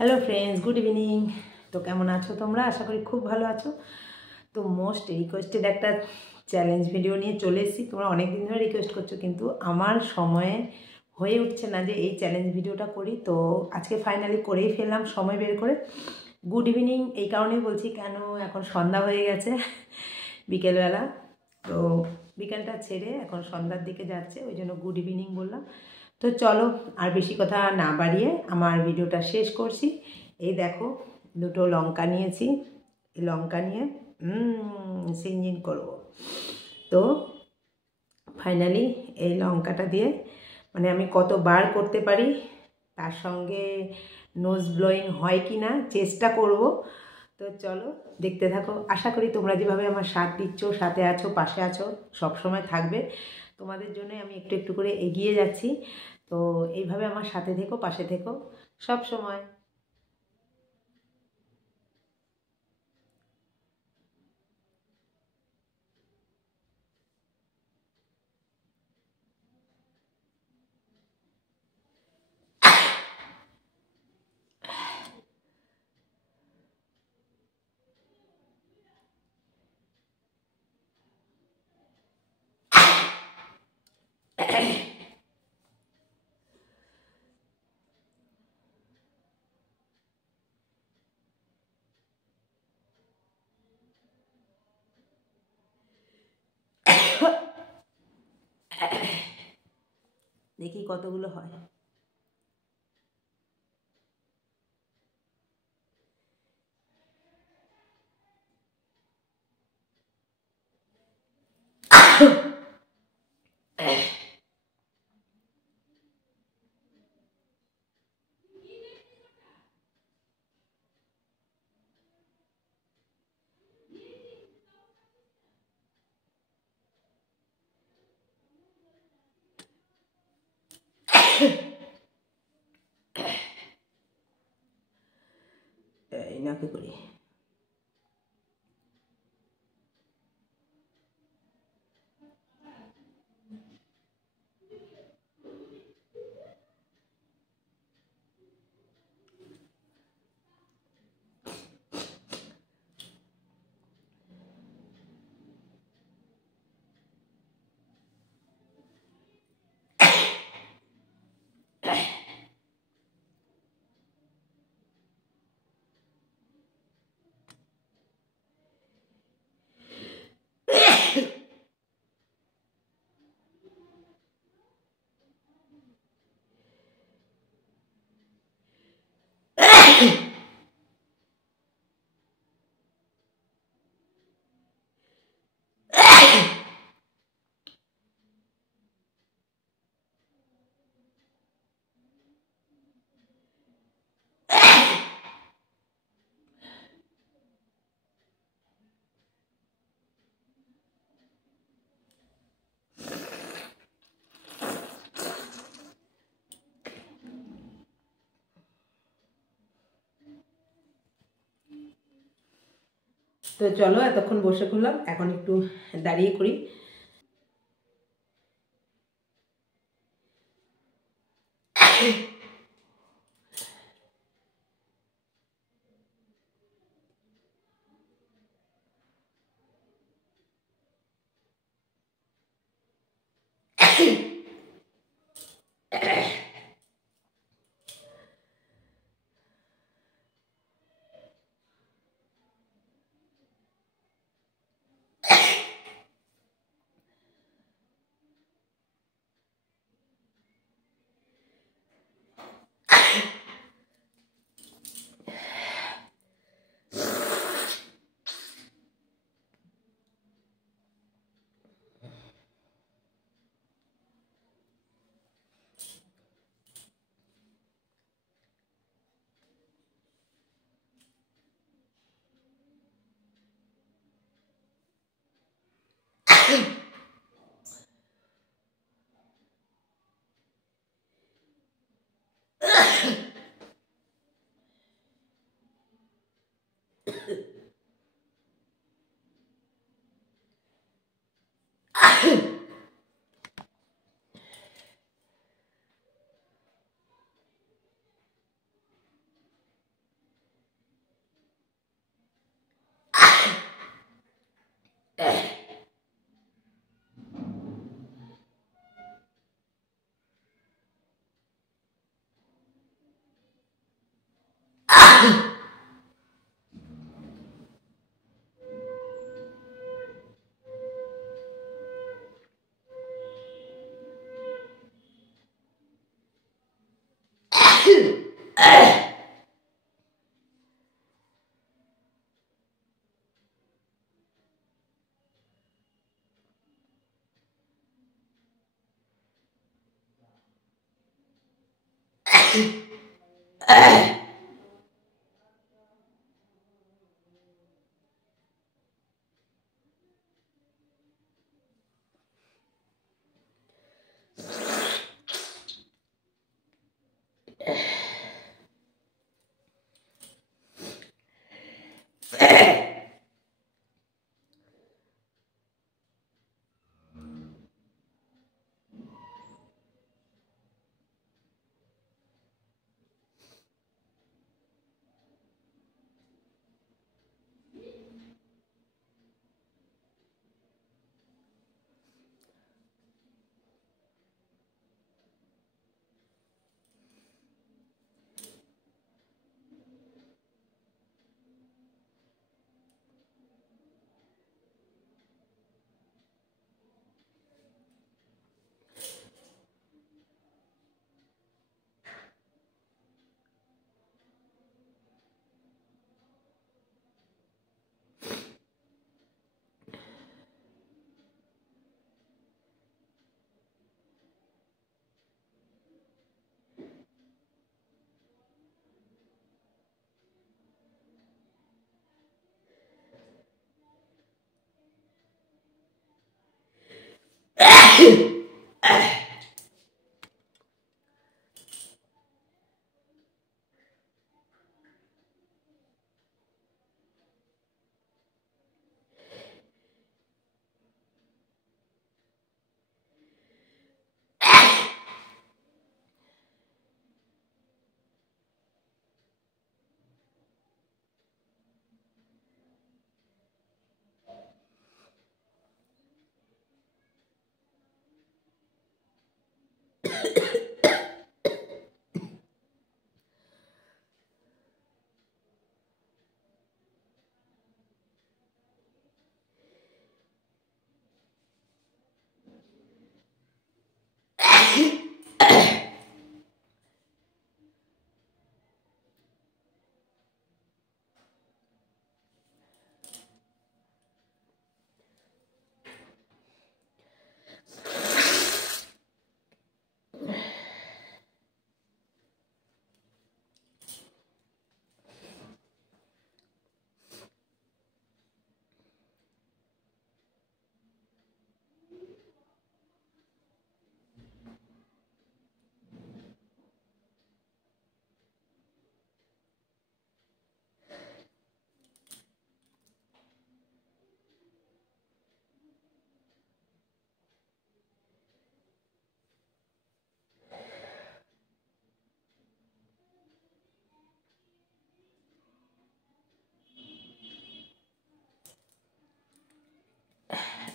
Hello friends, good evening. তো কেমন আছো তোমরা? আশা করি খুব ভালো আছো। তো মোস্ট রিকোয়েস্টেড একটা চ্যালেঞ্জ ভিডিও নিয়ে চলে এসেছি। তোমরা অনেক দিন ধরে রিকোয়েস্ট করছো, কিন্তু আমার সময়ে হয়ে উঠছে না যে এই চ্যালেঞ্জ ভিডিওটা করি। তো আজকে ফাইনালি করেই ফেললাম সময় বের করে। গুড ইভিনিং এই কারণেই বলছি, কেন এখন সন্ধ্যা হয়ে গেছে বিকেলবেলা। তো বিকেলটা ছেড়ে এখন সন্ধ্যার দিকে যাচ্ছে, ওই জন্য গুড ইভিনিং বললাম। তো চলো আর বেশি কথা না বাড়িয়ে আমার ভিডিওটা শেষ করছি। এই দেখো, দুটো লঙ্কা নিয়েছি। এই লঙ্কা নিয়ে সিঞ্জিন করব। তো ফাইনালি এই লঙ্কাটা দিয়ে মানে আমি কতবার করতে পারি, তার সঙ্গে নোজ ব্লোয়িং হয় কি না চেষ্টা করব। তো চলো দেখতে থাকো। আশা করি তোমরা যেভাবে আমার সাথ দিচ্ছ, সাথে আছো, পাশে আছো, সব সময় থাকবে। তোমাদের জন্য আমি একটু একটু করে এগিয়ে যাচ্ছি। তো এইভাবে আমার সাথে থেকো, পাশে থেকো সব সময়। দেখি কতগুলো হয়। এই নাকে করি। তো চলো, এতক্ষণ বসে করলাম, এখন একটু দাঁড়িয়ে করি।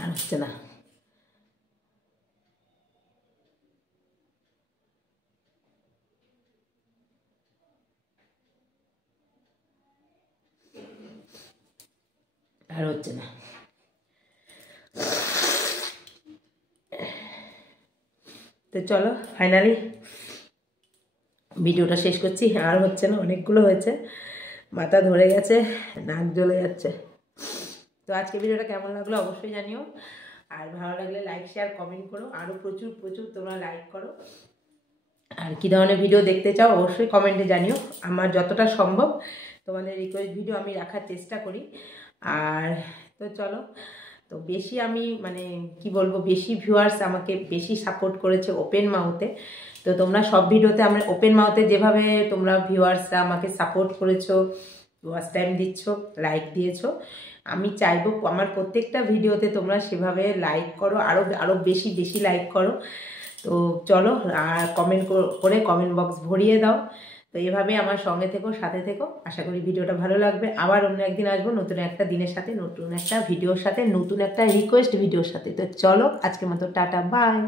আর হচ্ছে না। আর হচ্ছে না। তো চলো ফাইনালি ভিডিওটা শেষ করছি। আর হচ্ছে না, অনেকগুলো হয়েছে, মাথা ধরে গেছে, নাক জ্বলে যাচ্ছে। তো আজকে ভিডিওটা কেমন লাগলো অবশ্যই জানিও, আর ভালো লাগলে লাইক শেয়ার কমেন্ট করো, আরও প্রচুর প্রচুর তোমরা লাইক করো। আর কী ধরনের ভিডিও দেখতে চাও অবশ্যই কমেন্টে জানিও। আমার যতটা সম্ভব তোমাদের রিকোয়েস্ট ভিডিও আমি রাখার চেষ্টা করি। আর তো চলো, তো বেশি আমি মানে কি বলবো, বেশি ভিউয়ার্স আমাকে বেশি সাপোর্ট করেছে ওপেন মাউথে। তো তোমরা সব ভিডিওতে আমরা ওপেন মাউথে যেভাবে তোমরা ভিউয়ার্সরা আমাকে সাপোর্ট করেছো, ওয়াচ টাইম দিচ্ছ, লাইক দিয়েছো, আমি চাইবো আমার প্রত্যেকটা ভিডিওতে তোমরা সেভাবে লাইক করো, আরও বেশি বেশি লাইক করো। তো চলো, আর কমেন্ট করে কমেন্ট বক্স ভরিয়ে দাও। তো এভাবে আমার সঙ্গে থেকো, সাথে থেকো। আশা করি ভিডিওটা ভালো লাগবে। আবার অন্য একদিন আসবো নতুন একটা দিনের সাথে, নতুন একটা ভিডিওর সাথে, নতুন একটা রিকোয়েস্ট ভিডিওর সাথে। তো চলো আজকের মতো টাটা, বাই।